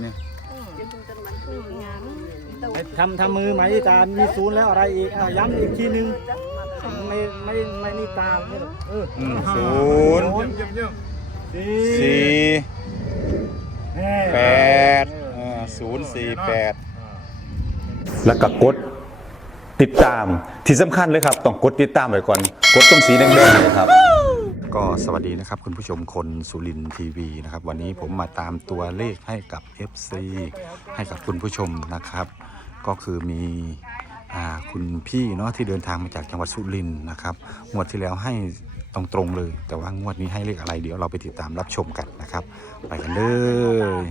เนี่ยทำทำมือไหมตามีศูนย์แล้วอะไรอีกอ้าวย้ำอีกทีนึงไม่ไม่ไม่นี่ตามนี่หรอกเอออืมศูนย์สี่สี่แน่แปดอ่าศูนย์สี่แปด แล้วก็กดติดตามที่สำคัญเลยครับ ต้องกดติดตามไว้ก่อน กดตรงสีแดงๆเลยครับ ก็สวัสดีนะครับคุณผู้ชมคนสุรินทีวีนะครับ วันนี้ผมมาตามตัวเลขให้กับ FC ให้กับคุณผู้ชมนะครับ ก็คือมีอคุณพี่เนาะที่เดินทางมาจากจังหวัดสุรินนะครับงวดที่แล้วให้ตรงๆเลย แต่ว่างวดนี้ให้เลขอะไรเดี๋ยวเราไปติดตามรับชมกันนะครับ ไปกันเลย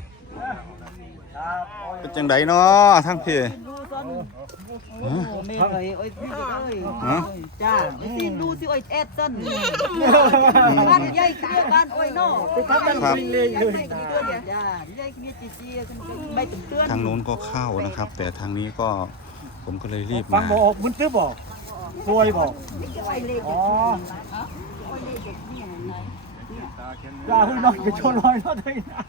เป็นจังไดเนาะทั้งพี่ ไม่เลยโอ้ยพี่เอ้ยฮะจ้าสิดูสิโอ้ยแอดซันบ้านใหญ่เคลียร์บ้านโอ้ยเนาะครับใหญ่เคลียร์จ้าใหญ่เคลียร์จีจีกันไม่ถึงเตือนทางนู้นก็เข้านะครับ แต่ทางนี้ก็ผมก็เลยรีบฟัมางบอกมึนตื้อบอกซวยบอกอ๋ออย่าหุ่นน้อยไปชนลอยน้อยเลยนะ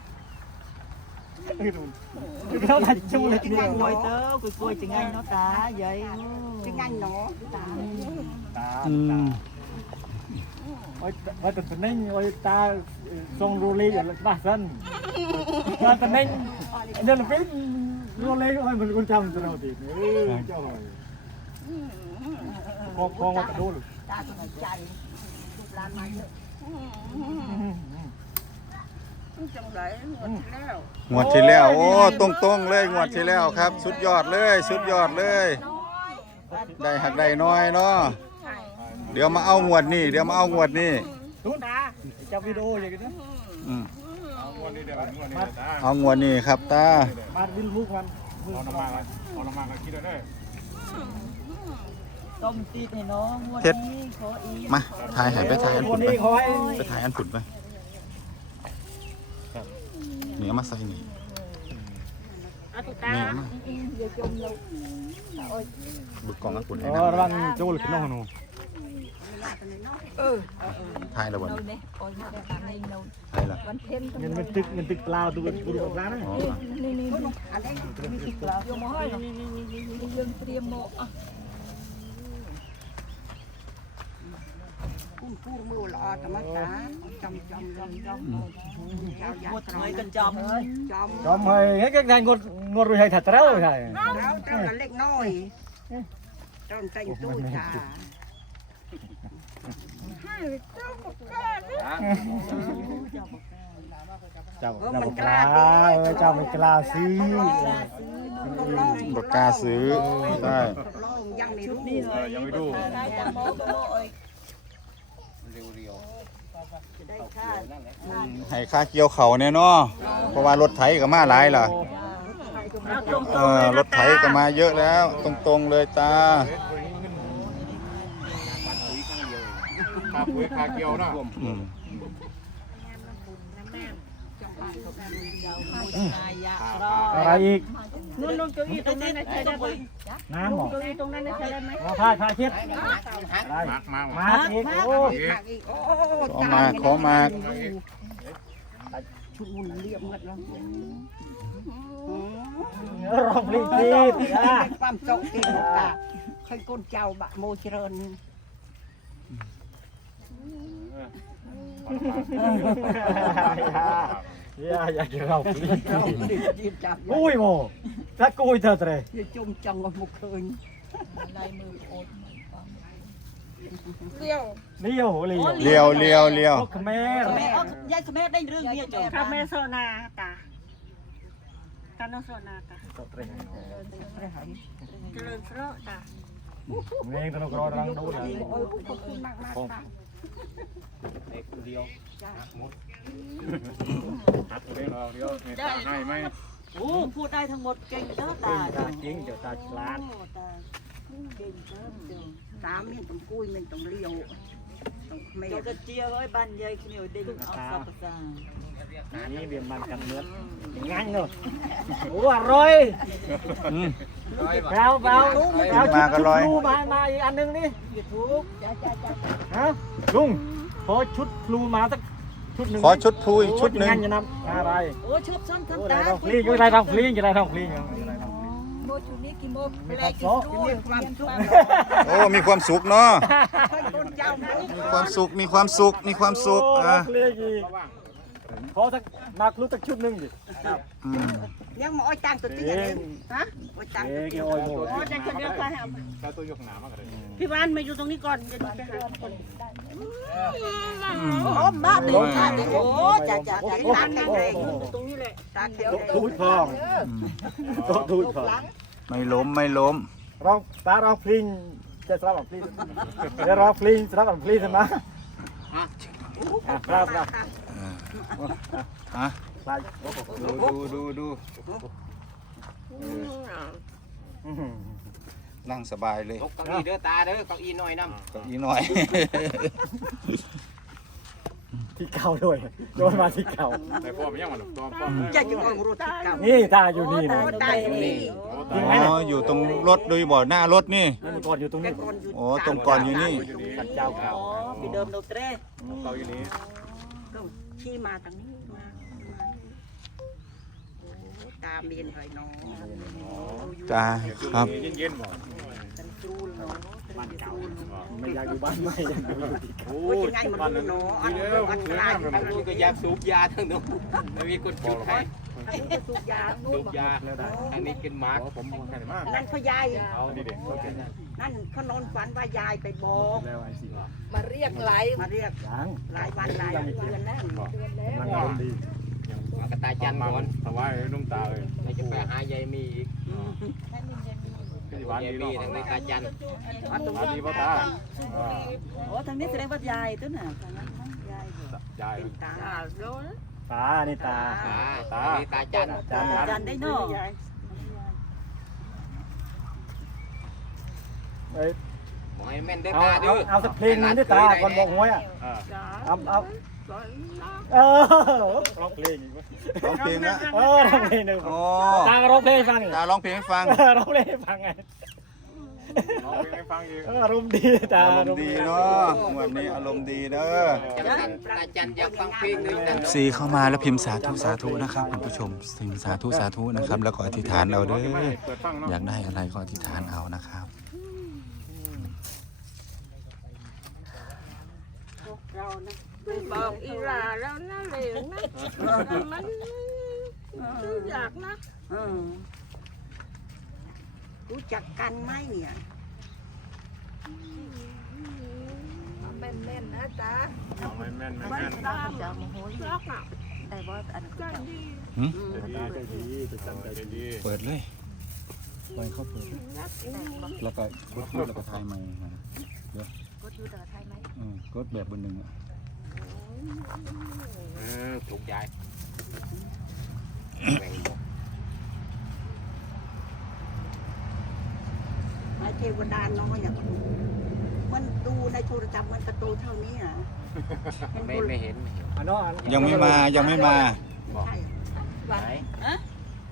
เออดูเขาถัดจูเลย chính เนี่ย anh ngồi tớ cười cười chính anh nó tá vậy chính anh nó ตาตาโอ้ยโอ้ยแต่ตอนนี้โอ้ยตาทรงรูลีอย่างบ้าสั้นตาตอนนี้เดินไปรูลีโอ้ย มันคุณจำจะเราดีเออเจ้าเลยคองคองว่ากระโดด ta tôi phải chạy chụp làm mày งวดที่แล้วโอ้ตรงตรงๆเลยงวดที่แล้วครับ สุดยอดเลย สุดยอดเลย ได้หักได้น้อยเนาะเดี๋ยวมาเอางวดนี่เดี๋ยวมาเอางวดนี่ดูตาจับวิดีโออย่างนี้อืมมาเอางวดนี่ครับตามาวินลูกมัน tôm tít này nó mua Thiệt. đi có ý มาถ่ายใหายไปถ่ายอันคฝุ่นนนี้ไปขอให้ไปถ่ายอันฝุ่นไป นี่เอามาใส่นี่นี่เอามาบึกกล่องอันฝุ่นให้อ๋อนะระวังโจรขึ้นน้องหนูถ่ายแล้ววัน đâu nè ôi nó đẹp làm nên đâu ถ่ายแล้ว vẫn thêm เงินมันตึกเงินตึกเปล่าตัวตัวตัวร้านนะอ๋อนี่นี่นี่อันนี้มีติดกลาวโยมห้อยนี่นี่นี่นี่นี่ยังเตรียมโมอะ cung phu mưu lọ tầm mắt cá trong trong trong trong chào dạ หมด trong เลยกันจอม เลย trong จอมให้ให้กันงดงดรวยให้ถัดเต้าใช่ rau trong là lệch nồi trong tranh tu trà เจ้าเจ้าบอกกล้าเจ้าไม่ดู ให้ค่าเกี่ยวเขาเนี่ยเนาะเพราะว่ารถไถก็มาหลายล่ะเออรถไถก็มาเยอะแล้ว ตรงๆเลยตาขาปุ๋ยขาเกี่ยวเนาะอืมนายะรออะไรอีกนู่นนู่นเก้าอี้ตรงนั้นใช้ได้ไหมน้ำหรอเก้าอี้ตรงนั้นใช้ได้ไหมผ้าผ้าเช็ดอะไรมักมามาอีกโอ้ Mạc ý, ô, ô, ô, ขอ chào มา cái ขอ này. มา Chú liệm ngật lắm รองรีจีบความโจกตีหมดกะเคยก้นเจ้าบะโมเจริญอย่าอย่าเกี่ยวเราเราดีจับกุ้ยโมถ้ากุ้ยเธอเตะอย่าจุ่มจังกับมุกคืน ลายมือโอ๊ต เลี้ยวเลี้ยวเลียวเลียวเลียวพวกขแม่แม่เอ้ยายสมัยได้เรื่องนี้จ้ะคาเมโซนาตาคาโนโซนาตาเจริญสโลตาเงี้ยตลกรอรังดูนะโอ้ยขอบคุณมากมากค่ะให้ไหมโอ้พูดได้ทั้งหมดเก่งเด้อตาตาจริงเดี๋ยวตาฉลาดเก่งเด้อเด้อ สามมินต้องกุ้ยมินต้องเลี้ยวต้องเมเดี๋ยวดก็เจียร้อยบันใหญ่ขี้เหนียวดิ่งเอาสับปะซังอันนี้เบียมันกันเนื้องั้นเนอะโอ้อร่อยอืมเบาเบาเบามาก็ร้อยชุดพลูมามาอีกอันหนึงนี่ยูทูบฮะลุงขอชุดพลูมาสักชุดหนึ่งขอชุดพูอีกชุดหนึ่งโอ้ยจะงั้นจะนับอะไรโอ้ชอบซ้อนโอ้ยทำได้ตาทองฟลิงจะได้ทองฟลิงจะได้ทองฟลิงจะได้ทองฟลิง โมชุนี้กี่โมไม่ได้กินด้วยมีความสุขโอ้ มีความสุขเนาะ คนเจ้ามีความสุข มีความสุข มีความสุขอะฟลิงอีก ขอสักนักรู้สักชุดหนึ่งดิอืมยังมาอ้อยตังตัวที่ไหนฮะอ้อยตังเอ้ตัวยที่เกี่ยวโอ้ยโหโอ้จะคนเดียวกันถ้าตัวยกหนามากเลยพี่บ้านมาอยู่ตรงนี้ก่อนเดี๋ยวไปหาคนโอ้มาเด็กค่ะเด็กโอ้จ้าจ้าจ้าตาแข็งแรงตรงนี้แหละตาแข็งแรงทูดพองโต๊ะทูดพองไม่ล้มไม่ล้มร้องตาร้องฟลิงจะสลับกับฟลิงจะร้องฟลิงสลับกับฟลิงใช่ไหมอะครับครับ ฮะไปโอ้โหดูดูดูนั่งสบายเลยเก้าอี้เด้อตาเด้อเก้าอี้หน้อยน้ำเก็อีหน่อยที่เก่าด้วยโดนมาที่เก่าแต่พ่อไม่ยังมันตัวพ่อจะอยู่อ่องรูที่เก่านี่ตาอยู่นี่นะตาอยู่นี่อ๋ออยู่ตรงรถโดูบ่อหน้ารถนี่มันก่อนอยู่ตรงนี้อนอตรงก่อนอยู่นี่สันเจ้าเก่าอ๋อมีเดิมเราเตะเขาอยู่นี้ ก็ชี้มาทางนี้มาตาเมียนหอยน้องจ้าครับ เย็นๆบ่จูนเนาะบ้านเก่าไม่อยากอยู่บ้านไม่อยากอยู่ที่เก่าโอ้โอ้ยยยังไงมันรู้เนาะอันเดี๋นี้ยวอันเดี๋ตยวรายน้ำทางนู้นก็อยากสูบยาทางนู้นไม่มีคนจุดให้ สูบยาสูบยาทางนี้กินหมากผมแค่ไหนมากนั่นเขายายเอาดีเด็กโอเคนั่นเขานอนฝันว่ายายไปบอกแล้วไอ้สิมาเรียกไหลมาเรียกยังหลายวันหลายเดือนแล้วมันอารมณ์ดีมากระตายจันทร์ก่อนถวายนุ่มตาเลยเราจะไปหายายมีอีกที่บ้านยายดีมีเนาะทางนี้ตาจันทร์บ้านดีพ่อตาโอ้ทางนี้แสดงว่ายายตัวน่ะทางนั้นยายยายตา ตา นี่ตา ตาทางนี้ตาจันทร์จานจันได้เนาะเอ้ยหมอยแม่นเด้อเอาตาเอาเด้อเอาสักเพลงหนึงด้วยตาก่อนบอกหวยอะอ่าเอาเอาเออร้องเพลงอีกเว้ยร้องเพลงนะเออร้องเพลงหนึ่งอ๋อตาก็ร้องเพลงให้ฟังอีกตาร้องเพลงให้ฟัง เออร้องเพลงให้ฟังไง น้องเพลงให้ฟังอีกเอออารมณ์ดีตาอารมณ์ดีเนาะวันนี้อารมณ์ดีเด้อจันทร์ตาจันทร์อยากฟังเพลงด้วยกันซีเข้ามาแล้วพิมพ์สาธุสาธุนะครับคุณผู้ชมพิมพ์สาธุสาธุนะครับ แล้วก็อธิษฐานเอาเด้อเปิดฟังเนาะอยากได้อะไรก็อธิษฐานเอานะครับ บอกอีหลาแล้วนะเหลวนะมันอยากนะเออ รู้จักกันไหมเนี่ยแม่นแม่นนะตาเอาแม่นแม่นแม่นมันแม่นตามรักอะได้บ่อันใจดีใจดีจะจำใจใจดีดีเปิดเลยปล่อยเขาเปิดเลยรักอีแล้วก็กดพูดแล้วก็ทายใหม่นะเดี๋ยวก็อยู่แต่ไทยไหมเออกดแบบบนหนึ่งอะเออถูกยายแบ่งบอก ไอ้ เทวดาน้อยเนี่ยมันดูในโทรศัพท์มันกระโตเท่านี้อะเห็นไม่คนไม่เห็นอะเนาะยังไม่มายังไม่มา บอกใช่ไหน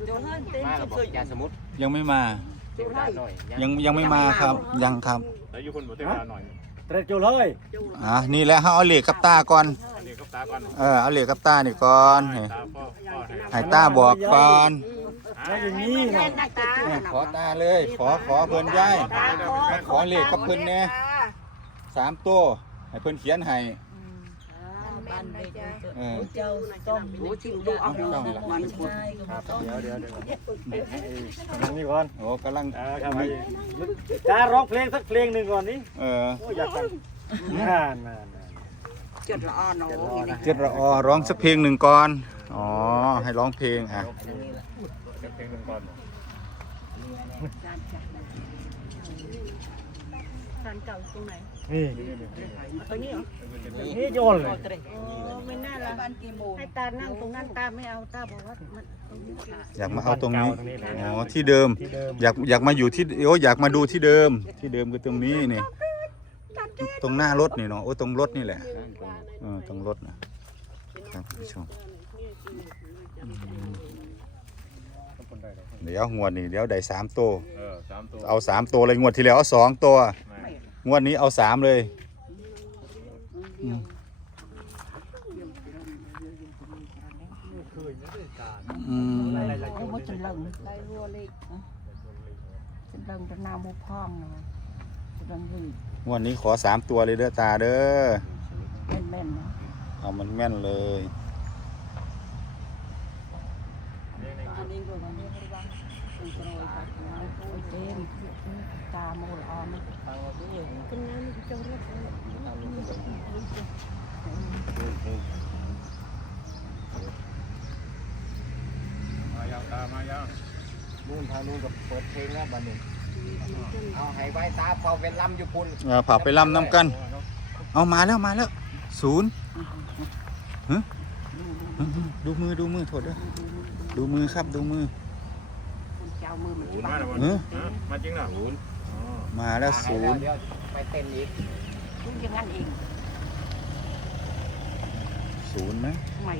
โดนเต้นมาเราบอกยาสมุทรยังไม่มาเทวดาหน่อยยังยังไม่มาครับยังครับแล้วอยู่คนบ่เทวดาหน่อยเตรจูเลยอะนี่แหละเขาเอาเหล็กกับตาก่อนอันนี้กับตาก่อนเออเอาเหล็กกับตานี่ก่อนให้ตาพ่อพ่อให้ให้ตาบอกก่อน แล้วอย่างนี้แม่เนาะน่าจะเชื่อนะขอตาเลย ขอขอเพิ่นย้ายตาขอขอเหล็กกับเพิ่นเนี่ยสามตัวให้เพิ่นเขียนให้บ้านไปเออเจ้าต้องโอ้ชิมดูเอาดูต้องละมันใช่ก็ต้องเดี๋ยวเดี๋ยวเดี๋ยวนั่งนี่ก่อนโอ้กำลังเออครับตาร้องเพลงสักเพลงหนึ่งก่อนนี่เออโอ้อยากฟังนานนานจดละอ่อนเนาะเจ็ดระออร้องสักเพลงหนึ่งก่อนอ๋อให้ร้องเพลงอะ เพลงหนึ่งก่อนสารเก่าตรงไหนนี่ตรงนี้เหรอนี่โยนเลย โอ้ไม่น่าละบ้านกี่โมงให้ตานั่งตรงนั้นตาไม่เอาตาบอกว่ามันตรงนี้อยากมาเอาตรงนี้ อ๋อ ที่เดิม อยากอยากมาอยู่ที่โอ้อยากมาดูที่เดิม ที่เดิมคือตรงนี้นี่ ตรงหน้ารถนี่เนาะ โอ้ ตรงรถนี่แหละเออตรงรถนะครับคุณผู้ชม เดี๋ยวงวดนี้เดี๋ยวได้สามตัว เออสามตัวอาสามตัวเลยงวดที่แล้วสองตัวงวดนี้เอาสามเลยอืมอืม Ôi, bố chân lợn đây vua lị chân lợn cho nào mua phong nè งวดนี้ขอสามตัวเลยเด้อตาเด้อ men men เอามันแม่นเลย อันนี้ก็วันนี้ระวังเป็นกรอยครับโอ้ยเต็มาโมลออนกินน้ำมันจะรสมางตามายังนู่นทางนู่นกับเปิดเพลงแล้วบัดนี้เอาให้ไว้ตาเฝ้าเป็นลำอยู่พุ่นเออผ่าไปล่ำน้ำกัน เอามาแล้วมาแล้วศูนย์ฮะฮะดูมือดูมือโทษด้อ ดูมือครับดูมือเจ้ามือมันศูนย์บ้ามาแล้วเออมาจริงเหรอศูนย์มาแล้วศูนย์เดี๋ยวไปเต้นอีกทุกอย่างนั้นเองศูนย์ไหมทำไม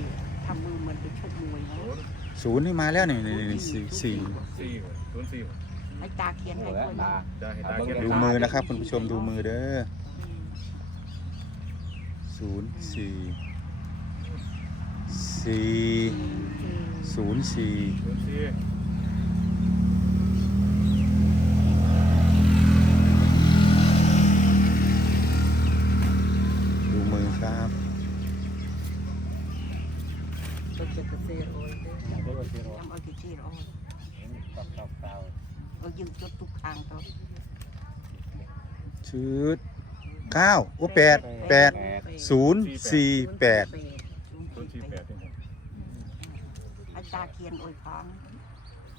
ทำมือเหมือนไปชกมวยเนาะศูนย์นี่มาแล้วนี่นี่นี่สี่สี่สี่ศูนย์สี่ให้ตาเขียนให้ด้วยตาได้ให้ตาเขียนดูมือนะครับคุณผู้ชมดูมือเด้อศูนย์สี่สี่ ศูนย์สี่ศูนย์สี่ดูมือครับก็จะกระเซโอยทำเอากี่ชีโอยเอายืมจดทุกทางตัวชืดเก้าโอ้แปดแปดศูนย์สี่แปด ศูนย์สี่แปดนี่ครับ ให้ตาเขียนโอยฟัง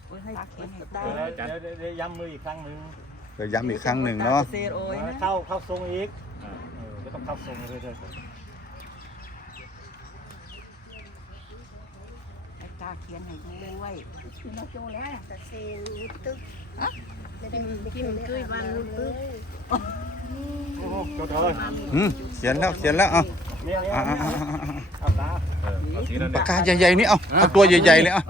โอยให้ตาเขียนให้ตาเดี๋ยวเดี๋ยวเดี๋ยวเดี๋ยวย้ำมืออีกครั้งหนึ่งเดี๋ยวย้ำอีกครั้งหนึ่งเนาะ เซโอยนะ เข้าเข้าทรงอีกอ่าเออจะต้องเข้าทรงเลยเลย ให้ ตาเขียนให้ด้วยกินกินด้วยบ้านลูกปึ๊บโอ้โหจดเลยอืมเขียนแล้วเขียนแล้วเอาเนี่ยเนี่ยอ่าอ่าอ่าอ่าเอาตาเออเอาสีนั้นปาเนี่ยกกาใหญ่ๆนี่เอาเอาตัวใหญ่ๆเลยเอา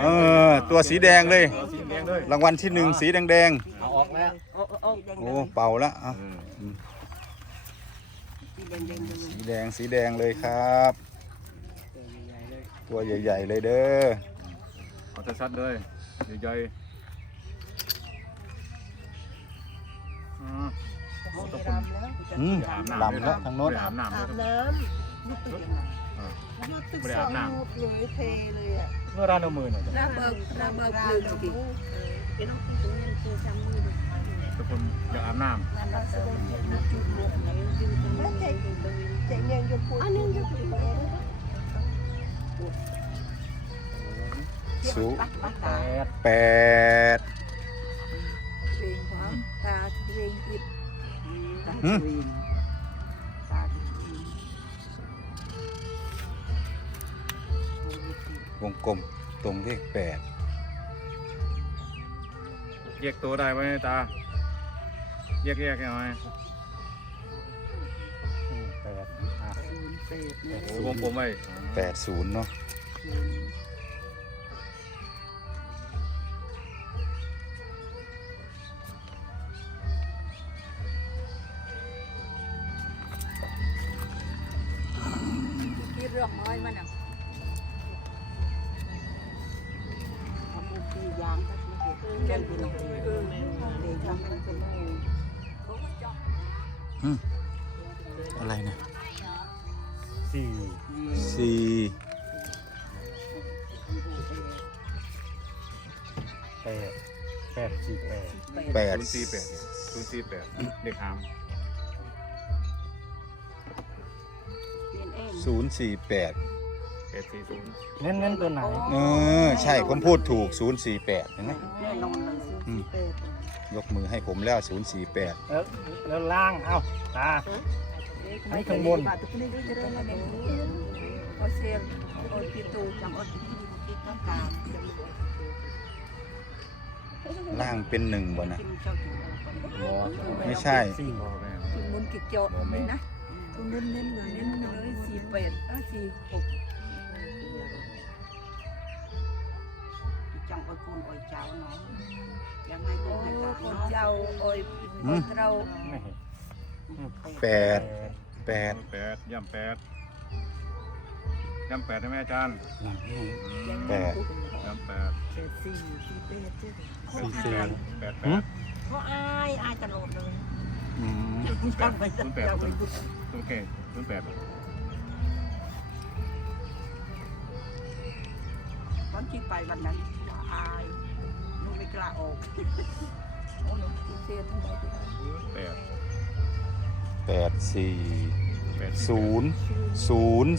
เออตัวสีแดงเลยเอาสีแดงเลยรางวัลที่หนึ่งสีแดงเอาออกแล้วๆโอ้เป่าแล้วเอาอืมสีแดงแดงเลยสีแดงสีแดงเลยครับ ตัวใหญ่ ๆ เลยเด้อเอาชัดๆเลยใหญ่ๆอ่าโอ้ตะคนอืมอาบลำแล้วทางโน้นไม่ได้อาบน้ำเลยน้ำไม่ได้อาบน้ำเลยเทเลยอะเมื่อร้านเอามือหน่อยระเบิดระเบิดลืมกินเป็นน้องตรงนี้คือจำมือดูตะคนอยากอาบน้อันนี้จะเป็นสูปั กปักตาแปดแปดเรียงความตาเรียงอิดตาหืมจีนตาจีนวงกลมตรงเลขแปดแยกตัวได้ไหมตาแยกแยกยังไง ศูนย์แปดเนี่ยโอ้วงกลมไว้แปดศูนย์เนาะที่เรื่องน้อยมันอะทำเป็นปียางก็คือเดินเป็นปีเออเดี๋ยวทำเป็นเป็นปีอะไรเนี่ย สี่สี่แปดแปดสี่แปดแปดศูนย์สี่แปดศูนย์สี่แปดเด็กหามเปลี่ยนเองศูนย์สี่แปดแปดสี่ศูนย์เน้นเน้นตัวไหนเออใช่ผมพูดถูกศูนย์สี่แปดเห็นไหมแน่นอนเลยศูนย์แปดยกมือให้ผมแล้วศูนย์สี่แปดแล้วแล้วล่าง เอ้าตา อันนี้ข้างบนบาทตุกนี้ก็จะได้แล้วเนี่ยเอาเสียงเอาปิตูจำอดที่ที่ต้องการจะล่างเป็นหนึ่งบ่นะกินเจ้าจุ๋มไม่ใช่สี่พ่อแม่กินมุนกิจโจเลยนะเน้นเน้นเลยเน้นเลยสี่แปดอะสี่หกจังอดคุณอดเจ้าเนาะยังไงโอ้ก็ให้ตาคนเนาะ เจ้าโอ้ยเรา ไม่เห็น แปดแปดแปดย่ำแปดย่ำแปดใช่ไหมอาจารย์แปดเอจำแปดเจ็ดสี่สี่แปดเจ็ดสี่สี่แปดแปหืมดเพราะอายอายตลอดเลยอืมจำไปศูนย์แปดจำไปโอเคศูนย์แปดตอนที่ไปวันนั้นอายลูกไม่กล้าออกโอ้ยเสียนทำไมที่แปด แปดสี่แปดศูนย์ศูนย์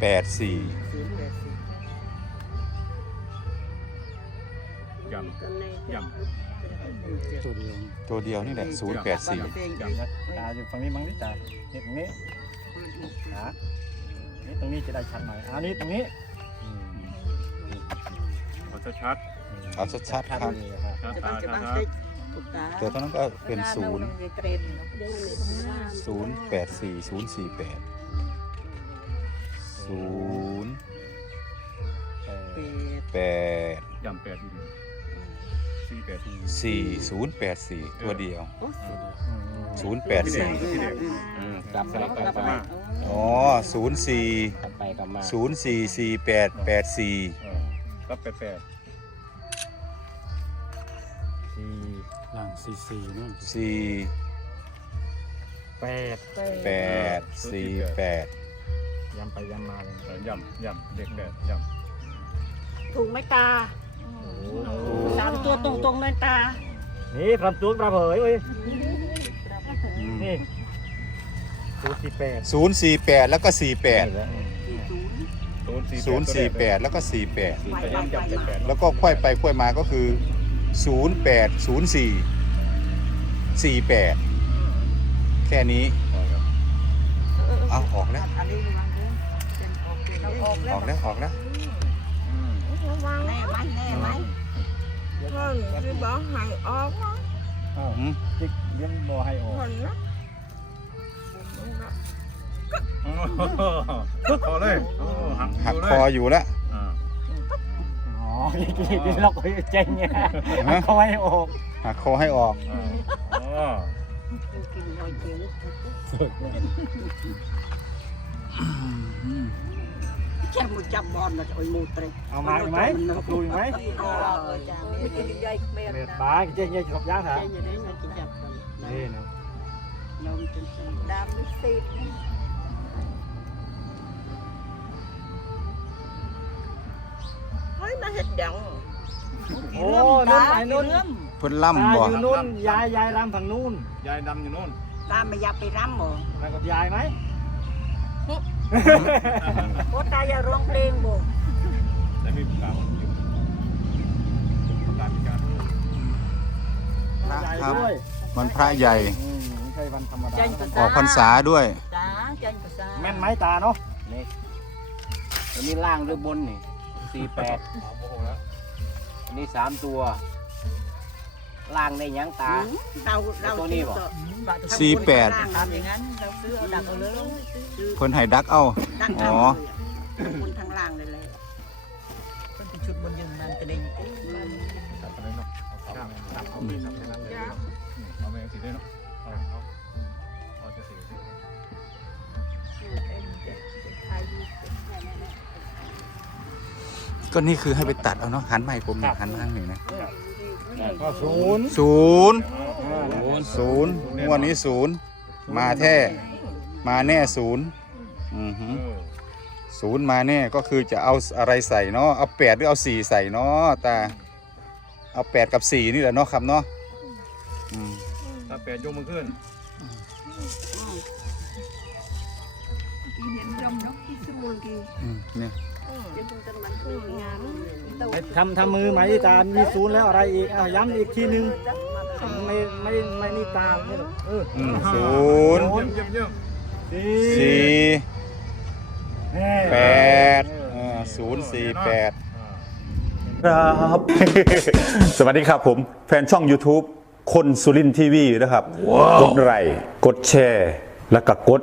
แปดสี่ศูนย์แปดสี่ยำยำตัวเดียวนี่แหละศูนย์แปดสี่ตาอยู่ฝั่งนี้มั้งนี่ตานี่ตรงนี้ขานี่ตรงนี้จะได้ชัดหน่อยอันนี้ตรงนี้เอาชัดเอาชัดๆครับๆชัดจะตาบั งจะชับัดงตาติดถูกตาแต่ตอนนั้นก็เป็นศูนย์เทรนศูนย์แปดสี่ศูนย์สี่แปดศูนย์เป็ดแปดยำแปดดีสี่แปดสี่ศูนย์แปดสี่ตัวเดียวโอ้สุดศูนย์แปดที่เด็สี่กที่เด็กกลับไปกลับมาอ๋อศูนย์สี่กลับไปกลับมาศูนย์สี่สี่แปดแปดสี่รับแปดแปด สี่ล่างสี่สี่นู่นสี่แปดแปดสี่แปดย้ำไปย้ำมาเลยยำยำเด็กแปดยถูกไหมตาสามตัวตรงๆเลยตานี่พรำตูนพรำเผยเว้ยนี่ศูนย์สี่แปดศูนย์สี่แปดแล้วก็สี่แปดำศูนย์สี่แปดแล้วก็สี่แปดแต่ยำยำแปดแปดแล้วก็ค่อยไปค่อยมาก็คือ ศูนย์แปดศูนย์สี่สี่แปดแค่นี้ เอาออกแล้ว อันนี้มันเราออกแล้อวอกแล้วออกแล้วแน่ไหมแน่ไหมคนที่บอกให้ออกนะอืมจิ๊กเลี้ยงบ่ให้ออกคนนะพอเลยหักหักเลคอยอยู่แล้ว อ๋อนี่กี่ที่เราก็เจ๊งไงเขาให้ออกหักคอให้ออกอ๋อกินน้อยเจียวแค่มุจับบอลนะจะโอ้ยมูเตรเอามาอีกไหมดูอีกไหมก็จางนี่กินใหญ่เม็ดเม็ดนะปลาเจ๊งๆจบย่างเหรอใช่ยังไงมากินจับกันนี่นะนมจนดำไม่ซีด มาเห็ดดังโอ้นุ่นไปนุ่นเพิ่นตาล่ำบ่อยู่นุ่นยายยายรำฝั่งนู้นยายดำอยู่นู่นตาไม่อยากไปรำหรอไปกับยายไหมโอ้ตาอยากร้องเพลงบ่ได้มีประกาศอยู่ประกาศพิการพระยายครับด้วยมันพระใหญ่อืมไม่ใช่วันธรรมดาจันภาอษาอกพรรษาด้วยจ้าจันภาษาแม่นไหมตาเนาะนี่อันนี้ล่างหรือบนนี่ สี่แปดอันนี้สามตัวล่างได้หยังตา เราเราตัวนี้บ่ สี่แปด ทำอย่างนั้นเราซื้อเอาดักเอาเลยซื้อเพิ่นให้ดักเอา ดักอ๋เอาอเลยบนทางล่างเลยเลยเป็นชุดบนยืนนั่นกระดิ่งจับไปเลยเนาะเอาเอาเอาเอาเอาแม่สีได้เนาะเอาเอาเอา ก็นี่คือให้ไปตัดเอาเนาะหันไม้ผมหน่อยหันมาทางนี้นะก็ศูนย์ศูนย์ศูนย์งวดนี้ศูนย์มาแท้มาแน่ศูนย์อือหือเออศูนย์มาแน่ก็คือจะเอาอะไรใส่เนาะเอาแปดหรือเอาสี่ใส่เนาะตาเอาแปดกับสี่นี่แหละเนาะครับเนาะอืมถ้าแปดยกมือขึ้นอืมนี่ ทำทำมือไหมตามีศูนย์แล้วอะไรอีกอ้าวย้ำอีกทีนึงไม่ไม่ไม่นี่ตามนี่หรอกเอออืมศูนย์เยี่ยมเยี่ยมเยี่ยมสี่สี่แน่แปดเออศูนย์สี่แปดครับ สวัสดีครับผม แฟนช่อง YouTube คนสุรินทีวีนะครับ กดไลค์กดแชร์ แล้วก็กด